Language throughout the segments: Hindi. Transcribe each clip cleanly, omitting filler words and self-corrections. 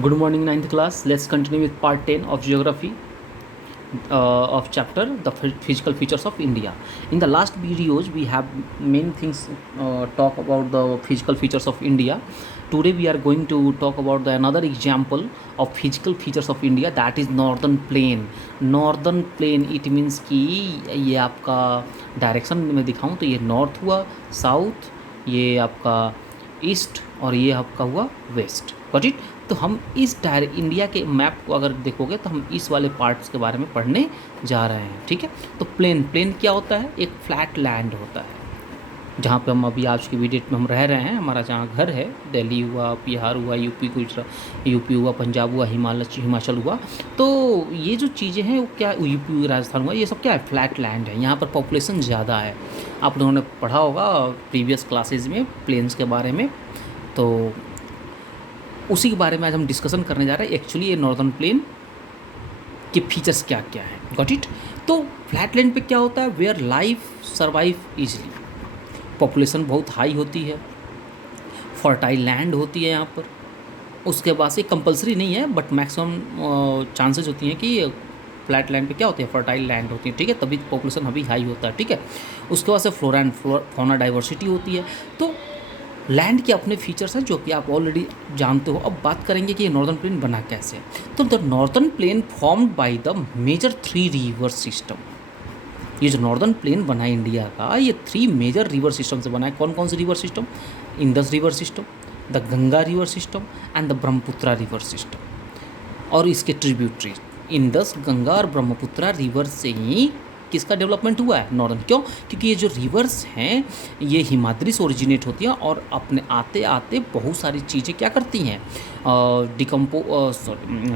Good morning, ninth class. Let's continue with part 10 of geography of chapter the physical features of India. In the last videos, we have main things talk about the physical features of India. Today, we are going to talk about another example of physical features of India, that is northern plain. Northern plain it means कि ये आपका डायरेक्शन में दिखाऊं तो ये नॉर्थ हुआ, साउथ, ये आपका ईस्ट और ये आपका हुआ वेस्ट. Got it. तो हम इस इंडिया के मैप को अगर देखोगे तो हम इस वाले पार्ट्स के बारे में पढ़ने जा रहे हैं. ठीक है. तो प्लेन प्लेन क्या होता है? एक फ्लैट लैंड होता है जहाँ पे हम अभी आज की वीडियो में हम रह रहे हैं. हमारा जहाँ घर है, दिल्ली हुआ, बिहार हुआ, यूपी गुजरात, यूपी हुआ, पंजाब हुआ, हिमाचल हुआ. तो ये जो चीज़ें हैं वो क्या, यूपी राजस्थान हुआ, ये सब क्या है? फ्लैट लैंड है. यहाँ पर पॉपुलेशन ज़्यादा है. आप लोगों ने पढ़ा होगा प्रीवियस क्लासेज में प्लेन्स के बारे में. तो उसी के बारे में आज हम डिस्कशन करने जा रहे हैं. एक्चुअली ये नॉर्दर्न प्लेन के फीचर्स क्या क्या है. Got it. तो फ्लैट लैंड पे क्या होता है? Where life survive easily. Population बहुत हाई होती है, फर्टाइल लैंड होती है यहाँ पर. उसके बाद से कंपलसरी नहीं है बट मैक्सिमम चांसेस होती हैं कि फ्लैट लैंड पे क्या होती है? फर्टाइल लैंड होती है. ठीक है. तभी पॉपुलेशन अभी हाई होता है. ठीक है. उसके बाद से फ्लोरा एंड फौना डाइवर्सिटी होती है. तो लैंड के अपने फीचर्स हैं जो कि आप ऑलरेडी जानते हो. अब बात करेंगे कि ये नॉर्दर्न प्लेन बना कैसे है. तो the northern plain formed by the major 3 river system. ये जो नॉर्दर्न प्लेन बना है इंडिया का, ये 3 मेजर रिवर सिस्टम से बना है. कौन कौन से river system? Indus river system, the Ganga river system and the Brahmaputra river system और इसके ट्रिब्यूटरी. इंडस, गंगा और ब्रह्मपुत्रा रिवर से ही किसका डेवलपमेंट हुआ है? नॉर्दर्न. क्यों? क्योंकि ये जो रिवर्स हैं ये हिमाद्री से ओरिजिनेट होती हैं और अपने आते आते बहुत सारी चीज़ें क्या करती हैं?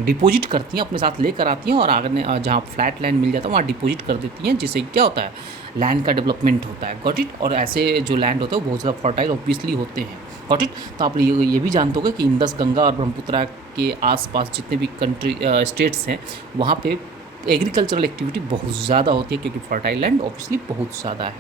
डिपोजिट करती हैं, अपने साथ लेकर आती हैं और आगे जहाँ फ्लैट लैंड मिल जाता है वहाँ डिपोजिट कर देती हैं, जिससे क्या होता है? लैंड का डेवलपमेंट होता है. Got it. और ऐसे जो लैंड होते हैं वो बहुत ज़्यादा फर्टाइल ऑब्वियसली होते हैं. Got it. तो आप ये भी जानते होगे कि इंडस, गंगा और ब्रह्मपुत्रा के आसपास जितने भी कंट्री स्टेट्स हैं वहाँ पे एग्रीकल्चरल एक्टिविटी बहुत ज़्यादा होती है क्योंकि फर्टाइल लैंड ऑब्वियसली बहुत ज़्यादा है.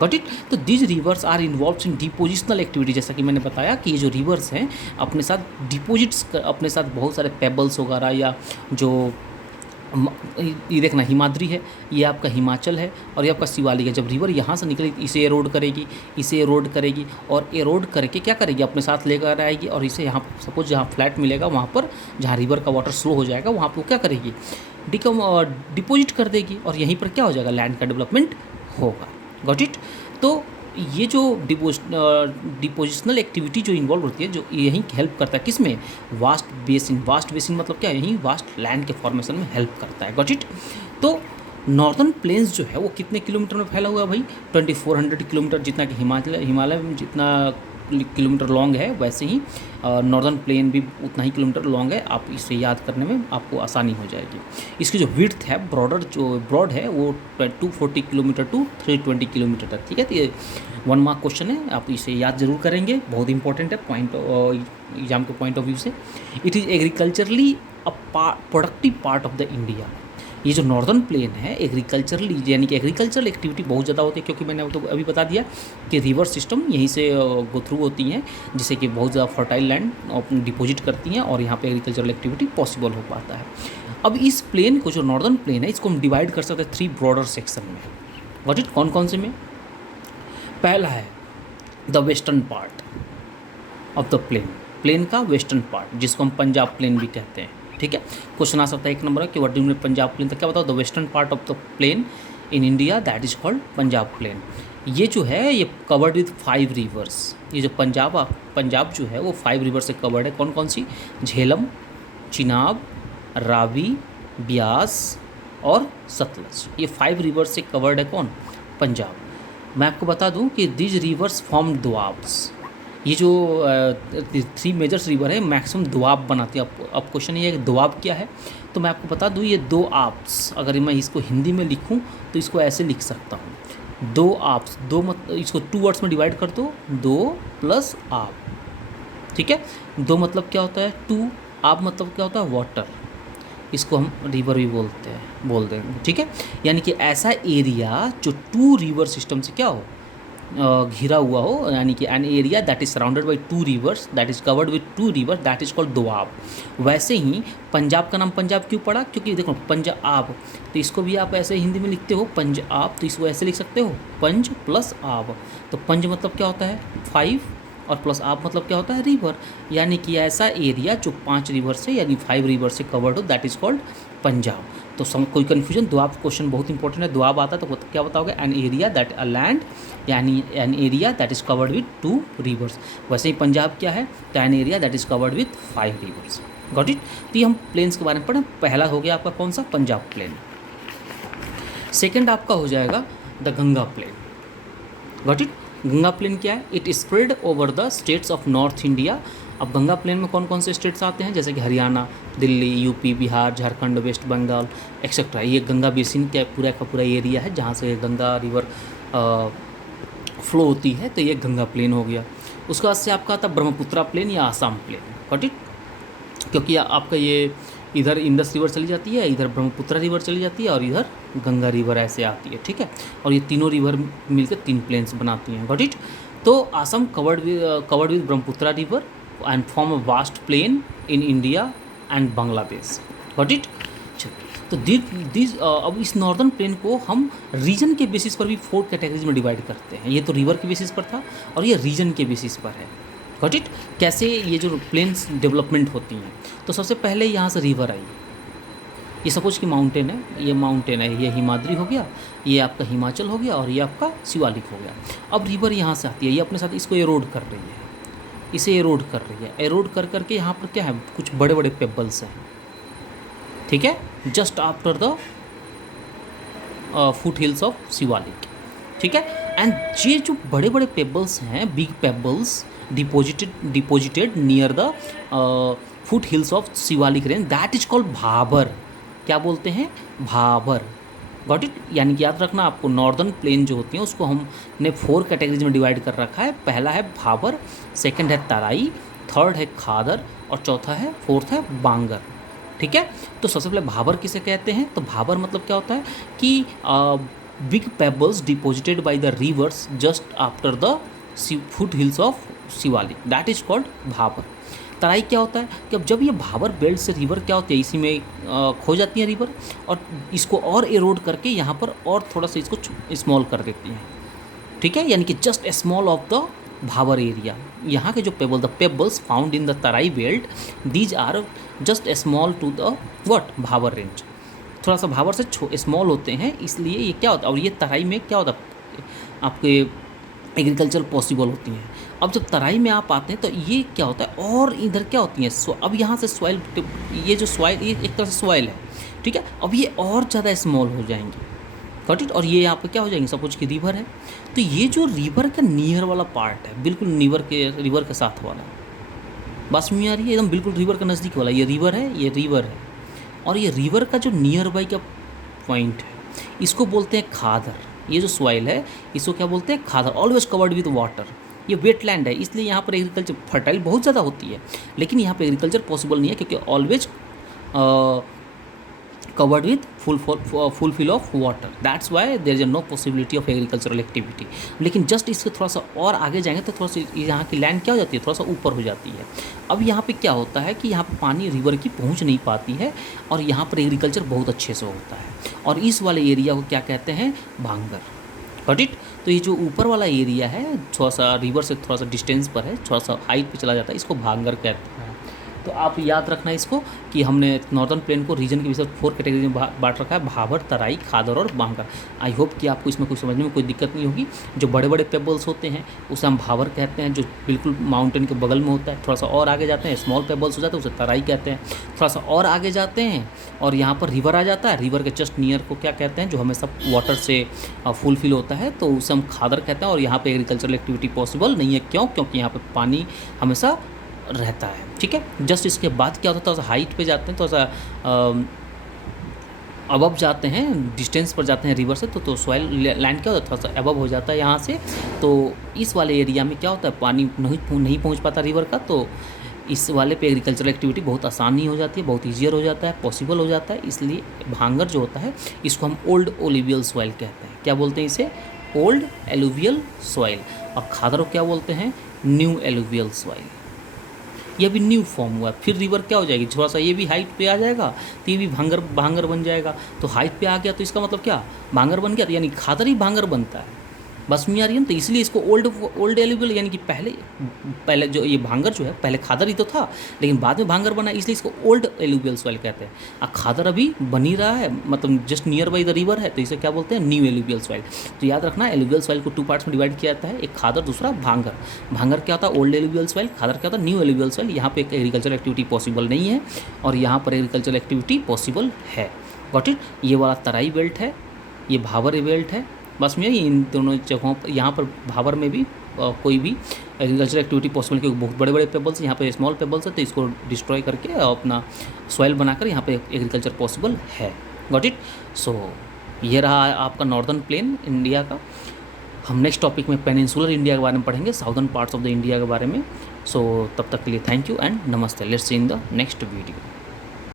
Got it. तो these rivers are involve in depositional activity. जैसा कि मैंने बताया कि ये जो रिवर्स हैं अपने साथ डिपोजिट्स, अपने साथ बहुत सारे पेबल्स वगैरह या जो ये देखना हिमाद्री है, ये आपका हिमाचल है और ये आपका शिवालिक है. जब रिवर यहाँ से निकलेगी इसे एरोड करेगी, इसे एरोड करेगी और एरोड करके क्या करेगी? अपने साथ लेकर आएगी और इसे यहाँ सपोज जहाँ फ्लैट मिलेगा वहाँ पर, जहाँ रिवर का वाटर स्लो हो जाएगा वहाँ पर वो क्या करेगी? डिपोजिट कर देगी और यहीं पर क्या हो जाएगा? लैंड का डेवलपमेंट होगा. Got it. तो ये जो डिपोजिशनल एक्टिविटी जो इन्वॉल्व होती है, जो यहीं हेल्प करता है किस में? Vast basin. वास्ट बेसिन मतलब क्या? यहीं वास्ट लैंड के फॉर्मेशन में हेल्प करता है. Got it. तो नॉर्दर्न प्लेन्स जो है वो कितने किलोमीटर में फैला हुआ है भाई? 2400 किलोमीटर. जितना कि हिमालय में जितना किलोमीटर लॉन्ग है वैसे ही नॉर्दर्न प्लेन भी उतना ही किलोमीटर लॉन्ग है. आप इसे याद करने में आपको आसानी हो जाएगी. इसकी जो विड्थ है, ब्रॉड है वो 240 किलोमीटर टू 320 किलोमीटर तक. ठीक है. तो ये 1 मार्क क्वेश्चन है, आप इसे याद जरूर करेंगे, बहुत इंपॉर्टेंट है पॉइंट एग्जाम के पॉइंट ऑफ व्यू से. It is agriculturally a productive part of the India. ये जो नॉर्दर्न प्लेन है एग्रीकल्चरली यानी कि एग्रीकल्चरल एक्टिविटी बहुत ज़्यादा होती है क्योंकि मैंने तो अभी बता दिया कि रिवर सिस्टम यहीं से गो थ्रू होती हैं, जिससे कि बहुत ज़्यादा फर्टाइल लैंड डिपोजिट करती हैं और यहाँ पे एग्रीकल्चरल एक्टिविटी पॉसिबल हो पाता है. अब इस प्लेन को, जो नॉर्दर्न प्लेन है, इसको हम डिवाइड कर सकते हैं 3 ब्रॉडर सेक्शन में. What it. कौन कौन से में? पहला है the western part of the plain का वेस्टर्न पार्ट, जिसको हम पंजाब प्लेन भी कहते हैं. ठीक है. क्वेश्चन आ सकता है 1 नंबर कि what do you mean Punjab plain. तो क्या बताओ? The western part of the plain in India that is called Punjab plain. ये जो है ये कवर्ड विद 5 रिवर्स. ये जो पंजाब जो है वो 5 रिवर से कवर्ड है. कौन कौन सी? झेलम, चिनाब, रावी, ब्यास और सतलज. ये 5 रिवर्स से कवर्ड है. कौन? पंजाब. मैं आपको बता दूं कि दिज रिवर्स फॉर्म दोआब्स. ये जो 3 मेजर्स रिवर है मैक्सिमम दोआब बनाती है. अब क्वेश्चन ये है कि दोआब क्या है, तो मैं आपको बता दूं ये 2 आप्स. अगर मैं इसको हिंदी में लिखूं तो इसको ऐसे लिख सकता हूं, 2 आप्स. इसको 2 वर्ड्स में डिवाइड कर दो, 2 प्लस आप. ठीक है. 2 मतलब क्या होता है? 2. आप मतलब क्या होता है? वाटर. इसको हम रिवर भी बोल देंगे. ठीक है. यानी कि ऐसा एरिया जो 2 रिवर सिस्टम से क्या हो? घिरा हुआ हो, यानी कि N area that is surrounded by two reverse that is covered with to reverse that is called Doab. वैसे ही पंजाब का नाम पंजाब क्यों पड़ा, क्योंकि देखो पंजाब, तो इसको भी आप ऐसे हिंदी में लिखते हो पंजाब, तो इसको ऐसे लिख सकते हो पंज प्लस आब। तो पंज मतलब क्या होता है 5 और प्लस आब मतलब क्या होता है रिवर, यानी कि ऐसा एरिया जो 5 रिवर से यानी 5 रिवर से कवर्ड हो दैट इज कॉल्ड पंजाब। तो कोई कन्फ्यूजन, दोआब क्वेश्चन बहुत इंपॉर्टेंट है, दोआब आता है तो क्या बताओगे, an area that a land, यानी an area that is covered with 2 rivers. वैसे ही पंजाब क्या है, तो an area that is covered with 5 rivers. Got it. तो ये हम प्लेन्स के बारे में पढ़ें, पहला हो गया आपका कौन सा, पंजाब प्लेन। सेकेंड आपका हो जाएगा the Ganga plain. Got it. Ganga plain क्या है, it spread over the states of north India. अब गंगा प्लेन में कौन कौन से स्टेट्स आते हैं, जैसे कि Haryana, Delhi, UP, Bihar, Jharkhand, West Bengal etcetera. ये गंगा बेसिन का पूरा एरिया है जहाँ से गंगा रिवर फ्लो होती है, तो ये गंगा प्लेन हो गया। उसके बाद से आपका आता ब्रह्मपुत्रा प्लेन या आसाम प्लेन। Got it. क्योंकि आपका ये इधर इंडस रिवर चली जाती है, इधर ब्रह्मपुत्रा रिवर चली जाती है और इधर गंगा रिवर ऐसे आती है, ठीक है। और ये तीनों रिवर मिलकर 3 प्लेन्स बनाती हैं। Got it. तो Assam covered with Brahmaputra river and form a vast plain in India and Bangladesh. Got it. तो अब इस नॉर्दर्न प्लेन को हम रीजन के बेसिस पर भी 4 कैटेगरीज में डिवाइड करते हैं। ये तो रिवर के बेसिस पर था और ये रीजन के बेसिस पर है। Got it. कैसे ये जो प्लेन्स डेवलपमेंट होती हैं, तो सबसे पहले यहाँ से रिवर आई, ये सपोज कि माउंटेन है, ये माउंटेन है, ये हिमाद्री हो गया, ये आपका हिमाचल हो गया और ये आपका शिवालिक हो गया। अब रिवर यहाँ से आती है, ये अपने साथ इसको एरोड कर रही है, इसे एरोड कर रही है, एरोड कर करके यहाँ पर क्या है, कुछ बड़े बड़े पेबल्स हैं, ठीक है, just after the foot hills of Shivalik, ठीक है। एंड ये जो बड़े बड़े पेबल्स हैं, big pebbles deposited near the foot hills of Shivalik range that is called Bhabar. क्या बोलते हैं, भाबर। Got it. यानी कि याद रखना आपको, नॉर्दर्न प्लेन जो होती हैं उसको हमने 4 कैटेगरीज में डिवाइड कर रखा है। पहला है भाबर, सेकंड है तराई, थर्ड है खादर और चौथा है, फोर्थ है बांगर, ठीक है। तो सबसे पहले भाबर किसे कहते हैं, तो भाबर मतलब क्या होता है कि big pebbles deposited by the rivers just after the foot hills of Shivalik that is called Bhabar. Terai क्या होता है कि अब जब ये भाबर बेल्ट से रिवर क्या होती है, इसी में खो जाती है रिवर और इसको और एरोड करके यहाँ पर और थोड़ा सा इसको स्मॉल कर देती हैं, ठीक है। यानी कि just a small of the Bhabar area. यहाँ के जो the pebbles found in the Terai belt these are just a small to the what Bhabar range, थोड़ा सा भाबर से स्मॉल होते हैं, इसलिए ये क्या होता है। और ये तराई में क्या होता है, आपके एग्रीकल्चर पॉसिबल होती हैं। अब जब तराई में आप आते हैं तो ये क्या होता है, और इधर क्या होती हैं, अब यहाँ से सॉइल, ये जो सॉइल, ये एक तरह से सॉइल है, ठीक है। अब ये और ज़्यादा स्मॉल हो जाएंगे, गॉट इट। और ये यहाँ पे क्या हो जाएंगे, सपोज कि रिवर है, तो ये जो रिवर का नियर वाला पार्ट है, बिल्कुल रिवर के साथ वाला, बात समझ में आ रही है, एकदम बिल्कुल रिवर का नज़दीक वाला, ये रिवर है, ये रिवर है। और ये रिवर का जो नियर बाई का पॉइंट है, इसको बोलते हैं खादर। ये जो सॉइल है इसको क्या बोलते हैं, खादर। ऑलवेज कवर्ड विद वाटर, ये वेटलैंड है, इसलिए यहाँ पर एग्रीकल्चर फर्टाइल बहुत ज़्यादा होती है, लेकिन यहाँ पे एग्रीकल्चर पॉसिबल नहीं है क्योंकि always covered with fulfil of water, that's why there is no possibility of agricultural activity. लेकिन जस्ट इसके थोड़ा सा और आगे जाएंगे तो थोड़ा सा यहाँ की लैंड क्या हो जाती है, थोड़ा सा ऊपर हो जाती है। अब यहाँ पे क्या होता है कि यहाँ पे पानी रिवर की पहुँच नहीं पाती है और यहाँ पर एग्रीकल्चर बहुत अच्छे से होता है, और इस वाले एरिया को क्या कहते हैं, भांगर। Got it. तो ये जो ऊपर वाला एरिया है, थोड़ा सा रिवर से थोड़ा सा डिस्टेंस पर है, थोड़ा सा हाइट पे चला जाता है, इसको भांगर कहते हैं। तो आप याद रखना इसको कि हमने नॉर्दर्न प्लेन को रीजन के विषय 4 कैटेगरी में बांट रखा है, भाबर, तराई, खादर और बांगर। आई होप कि आपको इसमें कुछ समझने में कोई दिक्कत नहीं होगी। जो बड़े बड़े पेबल्स होते हैं उसे हम भाबर कहते हैं, जो बिल्कुल माउंटेन के बगल में होता है। थोड़ा सा और आगे जाते हैं, स्मॉल पेबल्स हो जाते हैं, उसे तराई कहते हैं। थोड़ा सा और आगे जाते हैं और यहाँ पर रिवर आ जाता है, रिवर के जस्ट नियर को क्या कहते हैं, जो हमेशा वाटर से फुलफिल होता है, तो उसे हम खादर कहते हैं। और यहाँ पर एग्रीकल्चरल एक्टिविटी पॉसिबल नहीं है, क्यों, क्योंकि यहाँ पर पानी हमेशा रहता है, ठीक है। जस्ट इसके बाद क्या होता है, थोड़ा सा हाइट पे जाते हैं, थोड़ा सा अबव जाते हैं, डिस्टेंस पर जाते हैं रिवर से, तो सॉइल लैंड क्या होता है, थोड़ा सा अबव हो जाता है यहाँ से। तो इस वाले एरिया में क्या होता है, पानी नहीं पहुँच पाता रिवर का, तो इस वाले पे एग्रीकल्चरल एक्टिविटी बहुत आसानी हो जाती है, बहुत ईजियर हो जाता है, पॉसिबल हो जाता है। इसलिए भांगर जो होता है इसको हम ओल्ड ओलिवियल सॉइल कहते हैं। क्या बोलते हैं इसे, ओल्ड एलुवियल सॉइल, और खादर को क्या बोलते हैं, न्यू एलुवियल सॉइल। ये भी न्यू फॉर्म हुआ, फिर रिवर क्या हो जाएगी, थोड़ा सा ये भी हाइट पे आ जाएगा तो ये भी भांगर भांगर बन जाएगा। तो हाइट पे आ गया तो इसका मतलब क्या, भांगर बन गया, तो यानी खादर ही भांगर बनता है। बस में आ रही है ना, तो इसलिए इसको ओल्ड एलुवियल, यानी कि पहले पहले जो ये भांगर जो है पहले खादर ही तो था, लेकिन बाद में भांगर बना, इसलिए इसको ओल्ड एलुवियल सॉइल कहते हैं। और खादर अभी बन ही रहा है, मतलब just near by the river है, तो इसे क्या बोलते हैं, न्यू एलुवियल सॉइल। तो याद रखना, एलुवियल सॉइल को 2 पार्ट्स में डिवाइड किया जाता है, एक खादर, दूसरा भांगर। भांगर क्या होता है, ओल्ड एलुवियल सॉइल, खादर क्या होता है, न्यू एलुवियल सॉइल। यहाँ पे एक एग्रीकल्चर एक्टिविटी पॉसिबल नहीं है और यहाँ पर एग्रीकल्चर एक्टिविटी पॉसिबल है। Got it. ये वाला तराई बेल्ट है, ये भावर बेल्ट है। बस में इन दोनों जगहों पर, यहाँ पर भावर में भी कोई भी एग्रीकल्चर एक्टिविटी पॉसिबल, क्योंकि बहुत बड़े बड़े पेबल्स, यहाँ पे स्मॉल पेबल्स है, तो इसको डिस्ट्रॉय करके अपना सॉइल बनाकर यहाँ पे एग्रीकल्चर पॉसिबल है। Got it. सो ये रहा आपका नॉर्दर्न प्लेन इंडिया का। हम नेक्स्ट टॉपिक में पेनिनसुलर इंडिया के बारे में पढ़ेंगे, southern parts of the India के बारे में। सो तब तक के लिए thank you and namaste. Let's see in the next video.